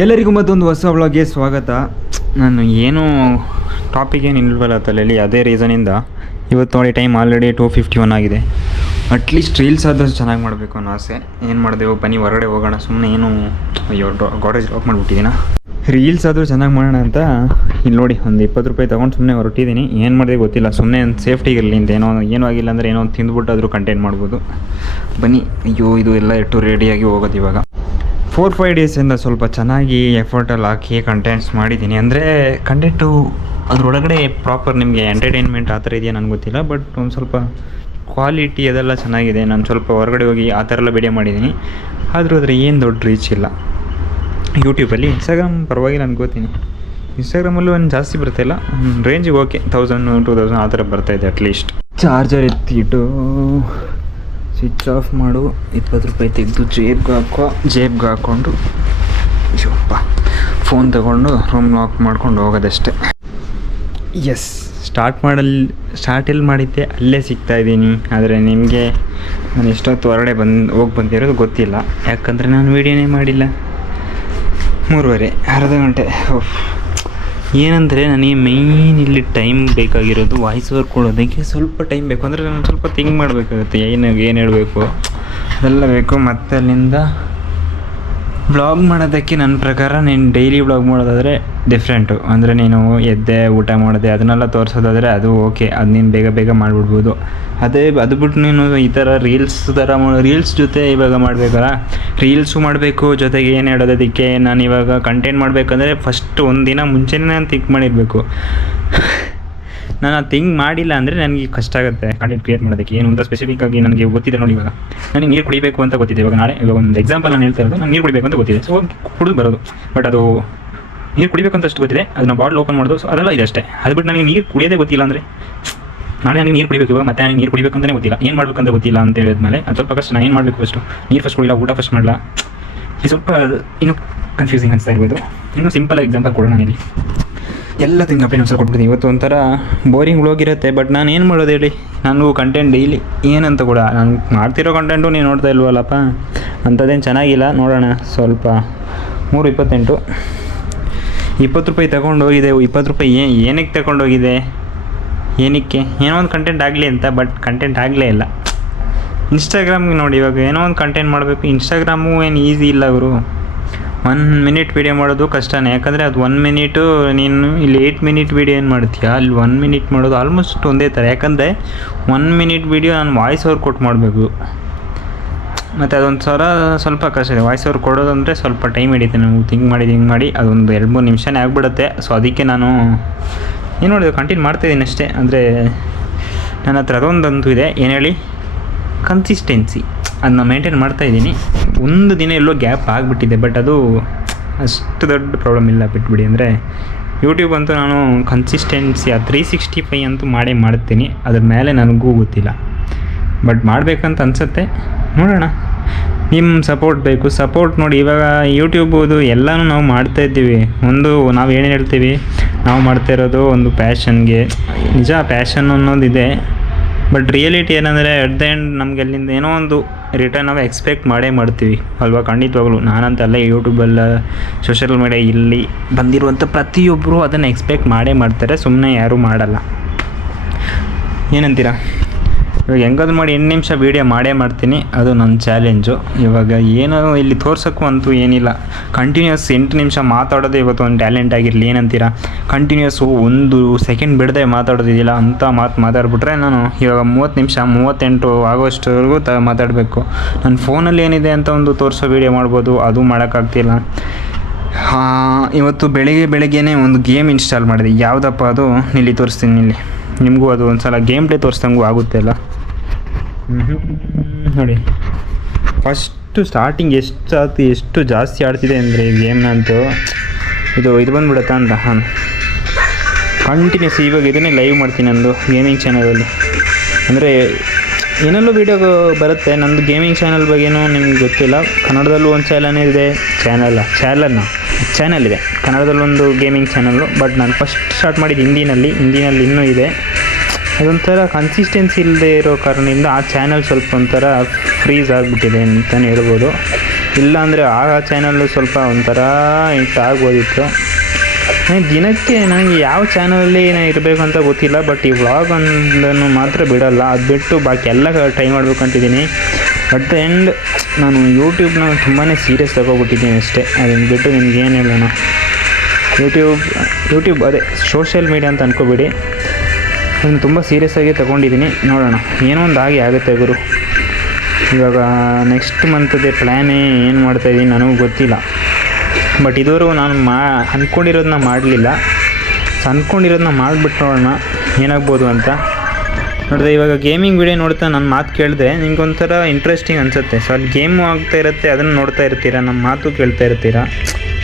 ಎಲ್ಲರಿಗೂ ಮತ್ತೊಂದು ಹೊಸ ವ್ಲಾಗ್ಗೆ ಸ್ವಾಗತ. ನಾನು ಏನು ಟಾಪಿಕ್ ಏನು ಇಲ್ವಲ್ಲ ತಲೆಯಲ್ಲಿ, ಅದೇ ರೀಸನಿಂದ ಇವತ್ತು ನೋಡಿ ಟೈಮ್ ಆಲ್ರೆಡಿ 2:51 ಆಗಿದೆ. ಅಟ್ಲೀಸ್ಟ್ ರೀಲ್ಸ್ ಆದರೂ ಚೆನ್ನಾಗಿ ಮಾಡಬೇಕು ಅನ್ನೋ ಆಸೆ. ಏನು ಮಾಡಿದೆವು, ಬನ್ನಿ ಹೊರಗಡೆ ಹೋಗೋಣ. ಸುಮ್ಮನೆ ಏನು ಗಾಡೇಜ್ ಲಾಕ್ ಮಾಡಿಬಿಟ್ಟಿದ್ದೀನ. ರೀಲ್ಸ್ ಆದರೂ ಚೆನ್ನಾಗಿ ಮಾಡೋಣ ಅಂತ ಇಲ್ಲಿ ನೋಡಿ ಒಂದು 20 ರೂಪಾಯಿ ತೊಗೊಂಡು ಸುಮ್ಮನೆ ಹೊರಟಿದ್ದೀನಿ. ಏನು ಮಾಡಿದೆ ಗೊತ್ತಿಲ್ಲ, ಸುಮ್ಮನೆ ಒಂದು ಸೇಫ್ಟಿಗೆ ಇರಲಿ ಅಂತ. ಏನೂ ಆಗಿಲ್ಲ ಅಂದರೆ ಏನೋ ಒಂದು ತಿಂದುಬಿಟ್ಟಾದರೂ ಕಂಟೆಂಟ್ ಮಾಡ್ಬೋದು. ಬನ್ನಿ. ಅಯ್ಯೋ, ಇದು ಎಲ್ಲ ಎಷ್ಟು ರೆಡಿಯಾಗಿ ಹೋಗೋದು ಇವಾಗ. 4-5 ಡೇಸಿಂದ ಸ್ವಲ್ಪ ಚೆನ್ನಾಗಿ ಎಫರ್ಟಲ್ಲಿ ಹಾಕಿ ಕಂಟೆಂಟ್ಸ್ ಮಾಡಿದ್ದೀನಿ. ಅಂದರೆ ಕಂಟೆಂಟು ಅದರೊಳಗಡೆ ಪ್ರಾಪರ್ ನಿಮಗೆ ಎಂಟರ್ಟೈನ್ಮೆಂಟ್ ಆ ಥರ ಇದೆಯಾ ನನಗೆ ಗೊತ್ತಿಲ್ಲ, ಬಟ್ ಒಂದು ಸ್ವಲ್ಪ ಕ್ವಾಲಿಟಿ ಅದೆಲ್ಲ ಚೆನ್ನಾಗಿದೆ. ನಾನು ಸ್ವಲ್ಪ ಹೊರಗಡೆ ಹೋಗಿ ಆ ಥರ ಎಲ್ಲ ವಿಡಿಯೋ ಮಾಡಿದ್ದೀನಿ. ಆದರೂ ಅದರ ಏನು ದೊಡ್ಡ ರೀಚ್ ಇಲ್ಲ ಯೂಟ್ಯೂಬಲ್ಲಿ. ಇನ್ಸ್ಟಾಗ್ರಾಮ್ ಪರವಾಗಿ ನಾನು ಗೊತ್ತೀನಿ, ಇನ್ಸ್ಟಾಗ್ರಾಮಲ್ಲೂ ಒಂದು ಜಾಸ್ತಿ ಬರ್ತಾಯಿಲ್ಲ, ರೇಂಜಿಗೆ ಓಕೆ 1000-2000 ಆ ಥರ ಬರ್ತಾಯಿದೆ ಅಟ್ಲೀಸ್ಟ್. ಚಾರ್ಜರ್ ಎತ್ತಿಟ್ಟು ಸ್ವಿಚ್ ಆಫ್ ಮಾಡು, 20 ರೂಪಾಯಿ ತೆಗೆದು ಜೇಬ್ಗೆ ಹಾಕ್ಕೊಂಡು ಅಯ್ಯಪ್ಪ ಫೋನ್ ತಗೊಂಡು ರೂಮ್ ಲಾಕ್ ಮಾಡ್ಕೊಂಡು ಹೋಗೋದಷ್ಟೇ. ಎಸ್, ಸ್ಟಾರ್ಟ್ ಎಲ್ಲಿ ಮಾಡಿದ್ದೆ ಅಲ್ಲೇ ಸಿಗ್ತಾಯಿದ್ದೀನಿ. ಆದರೆ ನಿಮಗೆ ನಾನು ಎಷ್ಟೊತ್ತು ಹೊರಗಡೆ ಹೋಗಿ ಬಂದಿರೋದು ಗೊತ್ತಿಲ್ಲ, ಯಾಕಂದರೆ ನಾನು ವೀಡಿಯೋನೇ ಮಾಡಿಲ್ಲ. 3:30 ಅರ್ಧ ಗಂಟೆ. ಏನಂದರೆ ನನಗೆ ಮೇಯ್ನ್ ಇಲ್ಲಿ ಟೈಮ್ ಬೇಕಾಗಿರೋದು ವಾಯ್ಸ್ ಓವರ್ ಕೊಡೋದಕ್ಕೆ ಸ್ವಲ್ಪ ಟೈಮ್ ಬೇಕು. ಅಂದರೆ ನಾನು ಸ್ವಲ್ಪ ಥಿಂಕ್ ಮಾಡಬೇಕಾಗುತ್ತೆ, ಏನು ಹೇಳಬೇಕು ಅದೆಲ್ಲ ಬೇಕು. ಮತ್ತು ಅಲ್ಲಿಂದ ವ್ಲಾಗ್ ಮಾಡೋದಕ್ಕೆ ನನ್ನ ಪ್ರಕಾರ ನೀನು ಡೈಲಿ ವ್ಲಾಗ್ ಮಾಡೋದಾದರೆ ಡಿಫ್ರೆಂಟು. ಅಂದರೆ ನೀನು ಎದ್ದೆ ಊಟ ಮಾಡಿದೆ ಅದನ್ನೆಲ್ಲ ತೋರಿಸೋದಾದರೆ ಅದು ಓಕೆ, ಅದು ನೀನು ಬೇಗ ಮಾಡಿಬಿಡ್ಬೋದು. ಅದು ಬಿಟ್ಟು ನೀನು ಈ ಥರ ರೀಲ್ಸ್ ಜೊತೆ ಇವಾಗ ಮಾಡಬೇಕಲ್ಲ, ರೀಲ್ಸು ಮಾಡಬೇಕು, ಜೊತೆಗೆ ಏನು ಹೇಳೋದಕ್ಕೆ ನಾನು ಇವಾಗ ಕಂಟೆಂಟ್ ಮಾಡಬೇಕಂದ್ರೆ ಫಸ್ಟ್ ಒಂದು ದಿನ ಮುಂಚೆನೇ ನಾನು ಥಿಂಕ್ ಮಾಡಿರಬೇಕು. ನಾನು ಅದು ಥಿಂಕ್ ಮಾಡಿಲ್ಲ ಅಂದರೆ ನನಗೆ ಕಷ್ಟ ಆಗುತ್ತೆ ಕಂಟೆಂಟ್ ಕ್ರಿಯೇಟ್ ಮಾಡೋದಕ್ಕೆ. ಏನು ಅಂತ ಸ್ಪೆಸಿಫಿಕ್ಕಾಗಿ ನನಗೆ ಗೊತ್ತಿದೆ ನೋಡಿ. ಇವಾಗ ನನಗೆ ನೀರು ಕುಡಿಬೇಕು ಅಂತ ಗೊತ್ತಿದೆ. ಇವಾಗ ಒಂದು ಎಕ್ಸಾಂಪಲ್ ನಾನು ಹೇಳ್ತಾ ಇರೋದು, ನಾನು ನೀರು ಕುಡಿಬೇಕು ಅಂತ ಗೊತ್ತಿದೆ, ಸೊ ಕುಡಿದು ಬರೋದು. ಬಟ್ ಅದು ನೀರು ಕುಡಿಬೇಕು ಅಂತ ಅಷ್ಟು ಗೊತ್ತಿದೆ, ಅದನ್ನ ಬಾಟ್ಲ್ ಓಪನ್ ಮಾಡೋದು, ಸೊ ಅದೆಲ್ಲ ಇದೆ ಅಷ್ಟೇ. ಅದು ಬಿಟ್ಟು ನನಗೆ ನೀರು ಕುಡಿಯೋದೇ ಗೊತ್ತಿಲ್ಲ ಅಂದರೆ ನಾಳೆ ನನಗೆ ನೀರು ಕುಡಿಬೇಕು. ಇವಾಗ ಮತ್ತೆ ನನಗೆ ನೀರು ಕುಡಿಬೇಕು ಅಂತಲೇ ಗೊತ್ತಿಲ್ಲ, ಏನು ಮಾಡಬೇಕಂತ ಗೊತ್ತಿಲ್ಲ ಅಂತ ಹೇಳಿದ್ಮೇಲೆ ಅದು ಸ್ವಲ್ಪ ಕಷ್ಟ. ನಾನು ಏನು ಮಾಡಬೇಕು, ನೀರು ಫಸ್ಟ್ ಕುಡಿಲ್ಲ, ಊಟ ಫಸ್ಟ್ ಮಾಡಲ್ಲ, ಇದು ಸ್ವಲ್ಪ ಇನ್ನೂ ಕನ್ಫ್ಯೂಸಿಂಗ್ ಅನಿಸ್ತಾ ಇರ್ಬೋದು. ಇನ್ನೂ ಸಿಂಪಲ್ ಎಕ್ಸಾಂಪಲ್ ಕೊಡೋಣ. ನಾನಿಲ್ಲಿ ಎಲ್ಲ ತಿಂಗ್ ಅಪ್ಡೇಟ್ ಕೊಟ್ಬಿಡ್ತೀನಿ. ಇವತ್ತು ಒಂಥರ ಬೋರಿಂಗ್ ಹೋಗಿರುತ್ತೆ, ಬಟ್ ನಾನು ಏನು ಮಾಡೋದು ಹೇಳಿ, ನನಗೂ ಕಂಟೆಂಟ್ ಡೈಲಿ ಏನಂತ ಕೂಡ ನಾನು ಮಾಡ್ತಿರೋ ಕಂಟೆಂಟು ನೀವು ನೋಡ್ತಾ ಇಲ್ವಲ್ಲಪ್ಪ, ಅಂಥದ್ದೇನು ಚೆನ್ನಾಗಿಲ್ಲ. ನೋಡೋಣ. ಸ್ವಲ್ಪ 3:28 20 ರೂಪಾಯಿ ತಗೊಂಡೋಗಿದೆ. 20 ರೂಪಾಯಿ ಏನಕ್ಕೆ ತಗೊಂಡೋಗಿದೆ, ಏನಕ್ಕೆ ಏನೋ ಒಂದು ಕಂಟೆಂಟ್ ಆಗಲಿ ಅಂತ, ಬಟ್ ಕಂಟೆಂಟ್ ಆಗಲೇ ಇಲ್ಲ. ಇನ್ಸ್ಟಾಗ್ರಾಮ್ಗೆ ನೋಡಿ, ಇವಾಗ ಏನೋ ಒಂದು ಕಂಟೆಂಟ್ ಮಾಡಬೇಕು. ಇನ್ಸ್ಟಾಗ್ರಾಮು ಏನು ಈಸಿ ಇಲ್ಲ ಅವರು. 1 ಮಿನಿಟ್ ವೀಡಿಯೋ ಮಾಡೋದು ಕಷ್ಟನೇ, ಯಾಕಂದರೆ ಅದು 1 ಮಿನಿಟು ನೀನು ಇಲ್ಲಿ 8 ಮಿನಿಟ್ ವೀಡಿಯೋ ಏನು ಮಾಡ್ತೀಯಾ, ಅಲ್ಲಿ 1 ಮಿನಿಟ್ ಮಾಡೋದು ಆಲ್ಮೋಸ್ಟ್ ಒಂದೇ ಥರ. ಯಾಕಂದರೆ 1 ಮಿನಿಟ್ ವೀಡಿಯೋ ನಾನು ವಾಯ್ಸ್ ಓವರ್ ಕೊಟ್ಟು ಮಾಡಬೇಕು, ಮತ್ತು ಅದೊಂದು ಸ್ವಲ್ಪ ಕಷ್ಟ ಇದೆ. ವಾಯ್ಸ್ ಓವರ್ ಕೊಡೋದಂದರೆ ಸ್ವಲ್ಪ ಟೈಮ್ ಹಿಡಿಯುತ್ತೆ. ನಾವು ಥಿಂಕ್ ಮಾಡಿ ಅದೊಂದು 2-3 ನಿಮಿಷನೇ ಆಗಿಬಿಡುತ್ತೆ. ಸೊ ಅದಕ್ಕೆ ನಾನು ಏನು ನೋಡಿದೆ ಕಂಟಿನ್ಯೂ ಮಾಡ್ತಾಯಿದ್ದೀನಿ ಅಷ್ಟೇ. ಅಂದರೆ ನನ್ನ ಹತ್ರ ಅದೊಂದಂತೂ ಇದೆ, ಏನು ಹೇಳಿ, ಕನ್ಸಿಸ್ಟೆನ್ಸಿ. ಅದನ್ನ ಮೇಂಟೈನ್ ಮಾಡ್ತಾಯಿದ್ದೀನಿ. ಒಂದು ದಿನ ಎಲ್ಲೋ ಗ್ಯಾಪ್ ಆಗಿಬಿಟ್ಟಿದೆ, ಬಟ್ ಅದು ಅಷ್ಟು ದೊಡ್ಡ ಪ್ರಾಬ್ಲಮ್ ಇಲ್ಲ, ಬಿಟ್ಬಿಡಿ. ಅಂದರೆ ಯೂಟ್ಯೂಬ್ ಅಂತೂ ನಾನು ಕನ್ಸಿಸ್ಟೆನ್ಸಿ 365 ಅಂತೂ ಮಾಡ್ತೀನಿ. ಅದ್ರ ಮೇಲೆ ನನಗೂ ಗೊತ್ತಿಲ್ಲ, ಬಟ್ ಮಾಡಬೇಕಂತ ಅನಿಸುತ್ತೆ. ನೋಡೋಣ, ನಿಮ್ಮ ಸಪೋರ್ಟ್ ಬೇಕು. ಸಪೋರ್ಟ್ ನೋಡಿ, ಇವಾಗ ಯೂಟ್ಯೂಬದು ಎಲ್ಲನೂ ನಾವು ಮಾಡ್ತಾಯಿದ್ದೀವಿ. ನಾವು ಏನು ಹೇಳ್ತೀವಿ, ನಾವು ಮಾಡ್ತಾ ಇರೋದು ಒಂದು ಪ್ಯಾಷನ್ಗೆ. ನಿಜ ಪ್ಯಾಷನ್ ಅನ್ನೋದಿದೆ, ಬಟ್ ರಿಯಾಲಿಟಿ ಏನಂದರೆ ಅಟ್ ದ ಎಂಡ್ ನಮಗೆ ಅಲ್ಲಿಂದ ಏನೋ ಒಂದು ರಿಟರ್ನ್ ನಾವು ಎಕ್ಸ್ಪೆಕ್ಟ್ ಮಾಡ್ತೀವಿ ಅಲ್ವಾ. ಖಂಡಿತವಾಗ್ಲೂ ನಾನಂತಲ್ಲ, ಯೂಟ್ಯೂಬಲ್ಲ, ಸೋಷಿಯಲ್ ಮೀಡಿಯಾ ಇಲ್ಲಿ ಬಂದಿರುವಂಥ ಪ್ರತಿಯೊಬ್ಬರು ಅದನ್ನು ಎಕ್ಸ್ಪೆಕ್ಟ್ ಮಾಡ್ತಾರೆ. ಸುಮ್ಮನೆ ಯಾರೂ ಮಾಡಲ್ಲ. ಏನಂತೀರಾ? ಇವಾಗ ಹೆಂಗಾದ್ರು ಮಾಡಿ 8 ನಿಮಿಷ ವೀಡಿಯೋ ಮಾಡ್ತೀನಿ, ಅದು ನನ್ನ ಚಾಲೆಂಜು. ಇವಾಗ ಏನೋ ಇಲ್ಲಿ ತೋರ್ಸೋಕ್ಕೂ ಅಂತೂ ಏನಿಲ್ಲ. ಕಂಟಿನ್ಯೂಸ್ 8 ನಿಮಿಷ ಮಾತಾಡೋದು ಇವತ್ತು ಒಂದು ಟ್ಯಾಲೆಂಟ್ ಆಗಿರಲಿ. ಏನಂತೀರಾ? ಕಂಟಿನ್ಯೂಸು 1 ಸೆಕೆಂಡ್ ಬಿಡದೆ ಮಾತಾಡೋದಿದೆಯಲ್ಲ, ಅಂಥ ಮಾತಾಡ್ಬಿಟ್ರೆ ನಾನು ಇವಾಗ 30 ನಿಮಿಷ 38 ಆಗೋಷ್ಟವರೆಗೂ ಮಾತಾಡಬೇಕು. ನನ್ನ ಫೋನಲ್ಲಿ ಏನಿದೆ ಅಂತ ಒಂದು ತೋರಿಸೋ ವೀಡಿಯೋ ಮಾಡ್ಬೋದು, ಅದು ಮಾಡೋಕ್ಕಾಗ್ತಿಲ್ಲ. ಇವತ್ತು ಬೆಳಗ್ಗೆನೇ ಒಂದು ಗೇಮ್ ಇನ್ಸ್ಟಾಲ್ ಮಾಡಿದೆ. ಯಾವುದಪ್ಪ ಅದು, ಇಲ್ಲಿ ತೋರಿಸ್ತೀನಿ. ಇಲ್ಲಿ ನಿಮಗೂ ಅದು ಒಂದು ಸಲ ಗೇಮ್ ಪ್ಲೇ ತೋರಿಸ್ದಂಗೂ ಆಗುತ್ತೆ ಅಲ್ಲ. ನೋಡಿ, ಫಸ್ಟು ಸ್ಟಾರ್ಟಿಂಗ್ ಎಷ್ಟು ಜಾಸ್ತಿ ಆಡ್ತಿದೆ ಅಂದರೆ ಗೇಮ್ನ ಅಂತೂ ಇದು ಬಂದುಬಿಡುತ್ತಾ ಅಂತ. ಕಂಟಿನ್ಯೂಸ್ ಇವಾಗ ಇದನ್ನೇ ಲೈವ್ ಮಾಡ್ತೀನಿ ನಂದು ಗೇಮಿಂಗ್ ಚಾನಲಲ್ಲಿ. ಅಂದರೆ ಏನೆಲ್ಲೂ ವೀಡಿಯೋ ಬರುತ್ತೆ. ನಂದು ಗೇಮಿಂಗ್ ಚಾನಲ್ ಬಗ್ಗೆನೂ ನಿಮ್ಗೆ ಗೊತ್ತಿಲ್ಲ. ಕನ್ನಡದಲ್ಲೂ ಒಂದು ಚಾನಲ್ ಇದೆ, ಕನ್ನಡದಲ್ಲೊಂದು ಗೇಮಿಂಗ್ ಚಾನಲ್ಲು. ಬಟ್ ನಾನು ಫಸ್ಟ್ ಸ್ಟಾರ್ಟ್ ಮಾಡಿದ್ದು ಹಿಂದಿನಲ್ಲಿ ಇನ್ನೂ ಇದೆ. ಅದೊಂಥರ ಕನ್ಸಿಸ್ಟೆನ್ಸಿ ಇಲ್ಲದೆ ಇರೋ ಕಾರಣದಿಂದ ಆ ಚಾನಲ್ ಸ್ವಲ್ಪ ಒಂಥರ ಫ್ರೀಸ್ ಆಗಿಬಿಟ್ಟಿದೆ ಅಂತಲೇ ಹೇಳ್ಬೋದು. ಇಲ್ಲ ಅಂದರೆ ಆ ಚಾನಲ್ಲು ಸ್ವಲ್ಪ ಒಂಥರ ಹಿಟ್ ಆಗ್ಬೋದಿತ್ತು. ದಿನಕ್ಕೆ ನನಗೆ ಯಾವ ಚಾನಲಲ್ಲಿ ಇರಬೇಕು ಅಂತ ಗೊತ್ತಿಲ್ಲ, ಬಟ್ ಈ ವ್ಲಾಗ್ ಒಂದನ್ನು ಮಾತ್ರ ಬಿಡೋಲ್ಲ. ಅದು ಬಿಟ್ಟು ಬಾಕಿ ಎಲ್ಲ ಟ್ರೈ ಮಾಡ್ಬೇಕಂತಿದ್ದೀನಿ. ಅಟ್ ದ ಎಂಡ್ ನಾನು ಯೂಟ್ಯೂಬ್ನ ತುಂಬಾ ಸೀರಿಯಸ್ ತಗೋಬಿಟ್ಟಿದ್ದೀನಿ ಅಷ್ಟೇ. ಅದನ್ನು ಬಿಟ್ಟು ನಿಮ್ಗೆ ಏನು ಹೇಳೋಣ, ಯೂಟ್ಯೂಬ್ ಅದೇ ಸೋಷಿಯಲ್ ಮೀಡಿಯಾ ಅಂತ ಅಂದ್ಕೋಬೇಡಿ, ಅದನ್ನು ತುಂಬ ಸೀರಿಯಸ್ಸಾಗಿ ತೊಗೊಂಡಿದ್ದೀನಿ. ನೋಡೋಣ, ಏನೋ ಒಂದು ಆಗುತ್ತೆ ಗುರು. ಇವಾಗ ನೆಕ್ಸ್ಟ್ ಮಂತ್ದೇ ಪ್ಲ್ಯಾನೇ ಏನು ಮಾಡ್ತಾಯಿದ್ದೀನಿ ನನಗೂ ಗೊತ್ತಿಲ್ಲ. ಬಟ್ ಇದುವರೆಗೂ ನಾನು ಅಂದ್ಕೊಂಡಿರೋದನ್ನ ಮಾಡಲಿಲ್ಲ. ಅಂದ್ಕೊಂಡಿರೋದನ್ನ ಮಾಡಿಬಿಟ್ಟು ನೋಡೋಣ ಏನಾಗ್ಬೋದು ಅಂತ. ನೋಡಿದ್ರೆ ಇವಾಗ ಗೇಮಿಂಗ್ ವಿಡಿಯೋ ನೋಡ್ತಾ ನನ್ನ ಮಾತು ಕೇಳಿದ್ರೆ ನಿಮ್ಗೆ ಒಂಥರ ಇಂಟ್ರೆಸ್ಟಿಂಗ್ ಅನಿಸುತ್ತೆ. ಸೊ ಅಲ್ಲಿ ಗೇಮು ಆಗ್ತಾ ಇರುತ್ತೆ, ಅದನ್ನು ನೋಡ್ತಾ ಇರ್ತೀರಾ, ನಮ್ಮ ಮಾತು ಕೇಳ್ತಾ ಇರ್ತೀರಾ.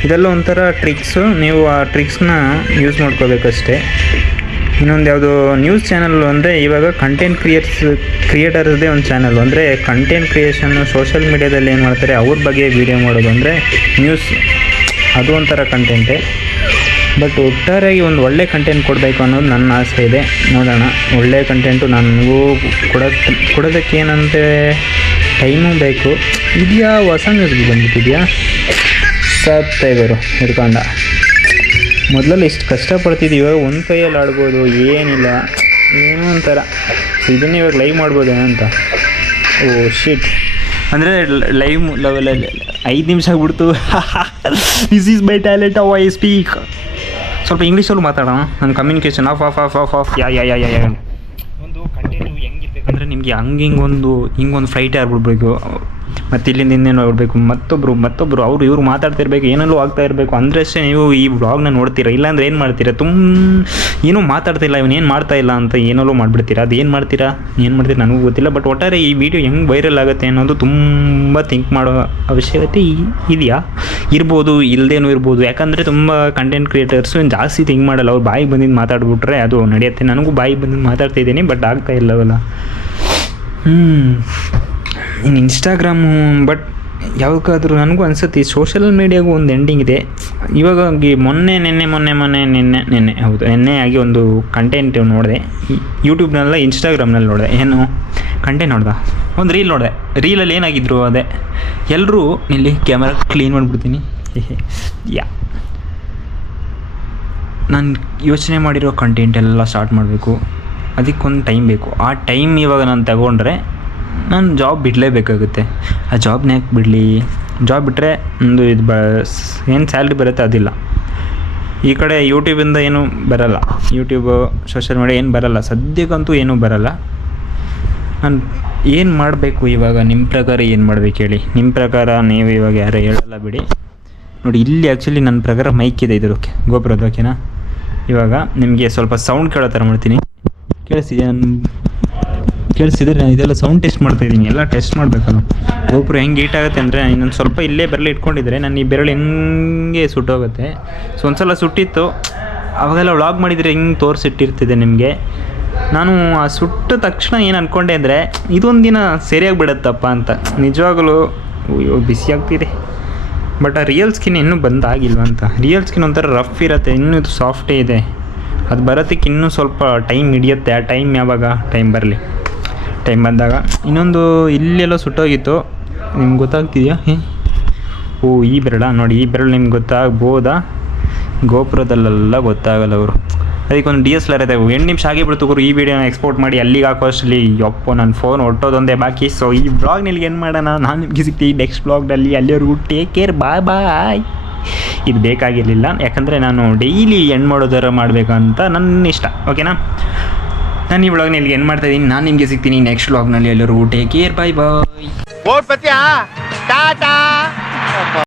ಇದೆಲ್ಲ ಒಂಥರ ಟ್ರಿಕ್ಸು, ನೀವು ಆ ಟ್ರಿಕ್ಸ್ನ ಯೂಸ್ ಮಾಡ್ಕೋಬೇಕಷ್ಟೇ. ಇನ್ನೊಂದು ಯಾವುದು ನ್ಯೂಸ್ ಚಾನಲ್ಲು ಅಂದರೆ ಇವಾಗ ಕಂಟೆಂಟ್ ಕ್ರಿಯೇಟರ್ಸ್ದೇ ಒಂದು ಚಾನಲ್. ಅಂದರೆ ಕಂಟೆಂಟ್ ಕ್ರಿಯೇಷನ್ನು ಸೋಷಲ್ ಮೀಡ್ಯಾದಲ್ಲಿ ಏನು ಮಾಡ್ತಾರೆ ಅವ್ರ ಬಗ್ಗೆ ವೀಡಿಯೋ ಮಾಡೋದು, ಅಂದರೆ ನ್ಯೂಸ್, ಅದು ಒಂಥರ ಕಂಟೆಂಟೇ. ಬಟ್ ಒಟ್ಟಾರೆಯಾಗಿ ಒಂದು ಒಳ್ಳೆ ಕಂಟೆಂಟ್ ಕೊಡಬೇಕು ಅನ್ನೋದು ನನ್ನ ಆಸೆ ಇದೆ. ನೋಡೋಣ, ಒಳ್ಳೆಯ ಕಂಟೆಂಟು ನನಗೂ ಕೊಡೋದಕ್ಕೆ ಏನಂತೆ ಟೈಮು ಬೇಕು. ಇದೆಯಾ ಹೊಸ ನ್ಯೂಸ್ಗೆ ಬಂದ್ಬಿಟ್ಟಿದೆಯಾ ಸತ್ತೈವರು ಹಿಡ್ಕೊಂಡ. ಮೊದಲಲ್ಲಿ ಇಷ್ಟು ಕಷ್ಟಪಡ್ತಿದ್ದೀವಿ, ಇವಾಗ ಒಂದು ಕೈಯಲ್ಲಿ ಆಡ್ಬೋದು, ಏನಿಲ್ಲ, ಏನೋ ಒಂಥರ. ಇದನ್ನೇ ಇವಾಗ ಲೈವ್ ಮಾಡ್ಬೋದು ಅಂತ. ಓ ಶಿಟ್, ಅಂದರೆ ಲೈವ್ ಲೆವೆಲಲ್ಲಿ 5 ನಿಮಿಷ ಆಗ್ಬಿಡ್ತು. This is my talent, how I speak. ಸ್ವಲ್ಪ ಇಂಗ್ಲೀಷಲ್ಲೂ ಮಾತಾಡೋಣ. ನನ್ನ ಕಮ್ಯುನಿಕೇಷನ್ ಆಫ್ ಒಂದು ಕಂಟೆಂಟು ಹೆಂಗಿರ್ಬೇಕಂದ್ರೆ ನಿಮಗೆ ಹಿಂಗೊಂದು ಫ್ಲೈಟ್ ಆಗ್ಬಿಡ್ಬೇಕು, ಮತ್ತು ಇಲ್ಲಿಂದ ಇನ್ನೇನು ಆಗ್ಬಿಡ್ಬೇಕು, ಮತ್ತೊಬ್ಬರು ಅವರು ಇವರು ಮಾತಾಡ್ತಿರ್ಬೇಕು, ಏನೆಲ್ಲೋ ಆಗ್ತಾ ಇರಬೇಕು. ಅಂದರೆ ಅಷ್ಟೇ ನೀವು ಈ ವ್ಲಾಗ್ನ ನೋಡ್ತೀರಾ. ಇಲ್ಲಾಂದ್ರೆ ಏನು ಮಾಡ್ತೀರಾ, ಏನೂ ಮಾತಾಡ್ತಿಲ್ಲ, ಇವನೇನು ಮಾಡ್ತಾ ಇಲ್ಲ ಅಂತ ಏನೆಲ್ಲೋ ಮಾಡಿಬಿಡ್ತೀರಾ. ಅದು ಏನು ಮಾಡ್ತೀರಾ ನನಗೂ ಗೊತ್ತಿಲ್ಲ. ಬಟ್ ಒಟ್ಟಾರೆ ಈ ವಿಡಿಯೋ ಹೆಂಗೆ ವೈರಲ್ ಆಗುತ್ತೆ ಅನ್ನೋದು ತುಂಬ ಥಿಂಕ್ ಮಾಡೋ ಅವಶ್ಯಕತೆ ಇದೆಯಾ, ಇರ್ಬೋದು, ಇಲ್ಲದೇನೂ ಇರ್ಬೋದು. ಯಾಕಂದರೆ ತುಂಬ ಕಂಟೆಂಟ್ ಕ್ರಿಯೇಟರ್ಸು ಜಾಸ್ತಿ ಥಿಂಕ್ ಮಾಡಲ್ಲ. ಅವ್ರು ಬಾಯಿಗೆ ಬಂದಿದ್ದು ಮಾತಾಡ್ಬಿಟ್ರೆ ಅದು ನಡೆಯುತ್ತೆ. ನನಗೂ ಬಾಯಿಗೆ ಬಂದಿದ್ದು ಮಾತಾಡ್ತಾಯಿದ್ದೀನಿ, ಬಟ್ ಆಗ್ತಾ ಇಲ್ಲವಲ್ಲ. ಇನ್ನು ಇನ್ಸ್ಟಾಗ್ರಾಮು, ಬಟ್ ಯಾವಾಗಾದರೂ ನನಗೂ ಅನಿಸುತ್ತೆ ಈ ಸೋಷಲ್ ಮೀಡಿಯಾಗೂ ಒಂದು ಎಂಡಿಂಗ್ ಇದೆ. ಇವಾಗ ನಿನ್ನೆ ಆಗಿ ಒಂದು ಕಂಟೆಂಟ್ ನೋಡಿದೆ, ಯೂಟ್ಯೂಬ್ನಲ್ಲ ಇನ್ಸ್ಟಾಗ್ರಾಮ್ನಲ್ಲಿ ನೋಡಿದೆ. ಏನು ಕಂಟೆಂಟ್ ನೋಡ್ದೆ, ಒಂದು ರೀಲ್ ನೋಡಿದೆ. ರೀಲಲ್ಲಿ ಏನಾಗಿದ್ರು ಅದೇ ಎಲ್ಲರೂ ಇಲ್ಲಿ ಕ್ಯಾಮರಾ ಕ್ಲೀನ್ ಮಾಡಿಬಿಡ್ತೀನಿ. ನಾನು ಯೋಚನೆ ಮಾಡಿರೋ ಕಂಟೆಂಟ್ ಎಲ್ಲ ಸ್ಟಾರ್ಟ್ ಮಾಡಬೇಕು, ಅದಕ್ಕೊಂದು ಟೈಮ್ ಬೇಕು. ಆ ಟೈಮ್ ಇವಾಗ ನಾನು ತಗೊಂಡ್ರೆ ನಾನು ಜಾಬ್ ಬಿಡಲೇಬೇಕಾಗುತ್ತೆ. ಆ ಜಾಬ್ನ ಯಾಕೆ ಬಿಡಲಿ, ಜಾಬ್ ಬಿಟ್ಟರೆ ಒಂದು ಏನು ಸ್ಯಾಲ್ರಿ ಬರುತ್ತೆ ಅದಿಲ್ಲ. ಈ ಕಡೆ ಯೂಟ್ಯೂಬಿಂದ ಏನೂ ಬರಲ್ಲ, ಯೂಟ್ಯೂಬು ಸೋಷಲ್ ಮೀಡಿಯಾ ಏನು ಬರಲ್ಲ, ಸದ್ಯಕ್ಕಂತೂ ಏನೂ ಬರಲ್ಲ. ನಾನು ಏನು ಮಾಡಬೇಕು ಇವಾಗ? ನಿಮ್ಮ ಪ್ರಕಾರ ಏನು ಮಾಡಬೇಕು ಹೇಳಿ? ನಿಮ್ಮ ಪ್ರಕಾರ ನೀವು ಇವಾಗ ಯಾರು ಹೇಳಲ್ಲ ಬಿಡಿ. ನೋಡಿ, ಇಲ್ಲಿ ಆ್ಯಕ್ಚುಲಿ ನನ್ನ ಪ್ರಕಾರ ಮೈಕ್ ಇದೆ ಇದಕ್ಕೆ, ಗೋಪುರದ, ಓಕೆನಾ? ಇವಾಗ ನಿಮಗೆ ಸ್ವಲ್ಪ ಸೌಂಡ್ ಕೇಳೋ ಥರ ಮಾಡ್ತೀನಿ. ಕೇಳಿಸಿದ್ರೆ ನಾನು ಇದೆಲ್ಲ ಸೌಂಡ್ ಟೆಸ್ಟ್ ಮಾಡ್ತಾಯಿದ್ದೀನಿ, ಎಲ್ಲ ಟೆಸ್ಟ್ ಮಾಡಬೇಕಲ್ಲ. ಗೋಪುರ ಹೆಂಗೆ ಹೀಟ್ ಆಗುತ್ತೆ ಅಂದರೆ, ಇನ್ನೊಂದು ಸ್ವಲ್ಪ ಇಲ್ಲೇ ಬೆರಳು ಇಟ್ಕೊಂಡಿದ್ರೆ ನನ್ನ ಈ ಬೆರಳು ಹೆಂಗೆ ಸುಟ್ಟೋಗುತ್ತೆ. ಸೊ ಒಂದು ಸಲ ಸುಟ್ಟಿತ್ತು, ಅವಾಗೆಲ್ಲ ವ್ಲಾಗ್ ಮಾಡಿದರೆ ಹೆಂಗೆ ತೋರಿಸಿಟ್ಟಿರ್ತಿದೆ ನಿಮಗೆ. ನಾನು ಆ ಸುಟ್ಟ ತಕ್ಷಣ ಏನು ಅಂದ್ಕೊಂಡೆ ಅಂದರೆ ಇದೊಂದು ದಿನ ಸರಿಯಾಗಿ ಬಿಡುತ್ತಪ್ಪ ಅಂತ. ನಿಜವಾಗಲೂ ಬಿಸಿ ಆಗ್ತಿದೆ. ಬಟ್ ಆ ರಿಯಲ್ ಸ್ಕಿನ್ ಇನ್ನೂ ಬಂದಾಗಿಲ್ವ ಅಂತ. ರಿಯಲ್ ಸ್ಕಿನ್ ಒಂಥರ ರಫ್ ಇರುತ್ತೆ, ಇನ್ನೂ ಇದು ಸಾಫ್ಟೇ ಇದೆ. ಅದು ಬರೋದಕ್ಕೆ ಇನ್ನೂ ಸ್ವಲ್ಪ ಟೈಮ್ ಹಿಡಿಯುತ್ತೆ. ಆ ಟೈಮ್ ಯಾವಾಗ ಬರಲಿ, ಟೈಮ್ ಬಂದಾಗ. ಇನ್ನೊಂದು ಇಲ್ಲೆಲ್ಲೋ ಸುಟ್ಟೋಗಿತ್ತು, ನಿಮ್ಗೆ ಗೊತ್ತಾಗ್ತಿದೆಯಾ? ಓ ಈ ಬೆರಳ ನೋಡಿ, ಈ ಬೆರಳು ನಿಮ್ಗೆ ಗೊತ್ತಾಗ್ಬೋದಾ? ಗೋಪುರದಲ್ಲೆಲ್ಲ ಗೊತ್ತಾಗಲ್ಲ ಅವರು. ಅದಕ್ಕೊಂದು DSLR ಇದೆ. 8 ನಿಮಿಷ ಆಗಿಬಿಡ್ತು ಗುರು. ಈ ವಿಡಿಯೋನ ಎಕ್ಸ್ಪೋರ್ಟ್ ಮಾಡಿ ಅಲ್ಲಿಗೆ ಹಾಕೋ ಅಷ್ಟರಲ್ಲಿ ಯಪ್ಪೋ ನನ್ನ ಫೋನ್ ಹೊಟ್ಟೋದೊಂದೇ ಬಾಕಿ. ಸೊ ಈ ಬ್ಲಾಗ್ನಲ್ಲಿ ಏನು ಮಾಡೋಣ, ನಾನು ನಿಮಗೆ ಸಿಗ್ತೀನಿ ನೆಕ್ಸ್ಟ್ ಬ್ಲಾಗ್ನಲ್ಲಿ. ಅಲ್ಲಿವರೆಗೂ ಟೇಕ್ ಕೇರ್, ಬಾಯ್. ಇದು ಬೇಕಾಗಿರಲಿಲ್ಲ, ಯಾಕಂದರೆ ನಾನು ಡೈಲಿ ಎಂಡ್ ಮಾಡೋದರ ಮಾಡಬೇಕಂತ ನನ್ನ ಇಷ್ಟ, ಓಕೆನಾ? ನಾನು ಈ ವ್ಲಾಗ್ನ ಇಲ್ಲಿಗೆ ಎಂಡ್ ಮಾಡ್ತಾಯಿದ್ದೀನಿ. ನಾನು ನಿಮಗೆ ಸಿಗ್ತೀನಿ ನೆಕ್ಸ್ಟ್ ವ್ಲಾಗ್ನಲ್ಲಿ. ಎಲ್ಲರಿಗೂ ಟೇಕ್ ಕೇರ್, ಬಾಯ್.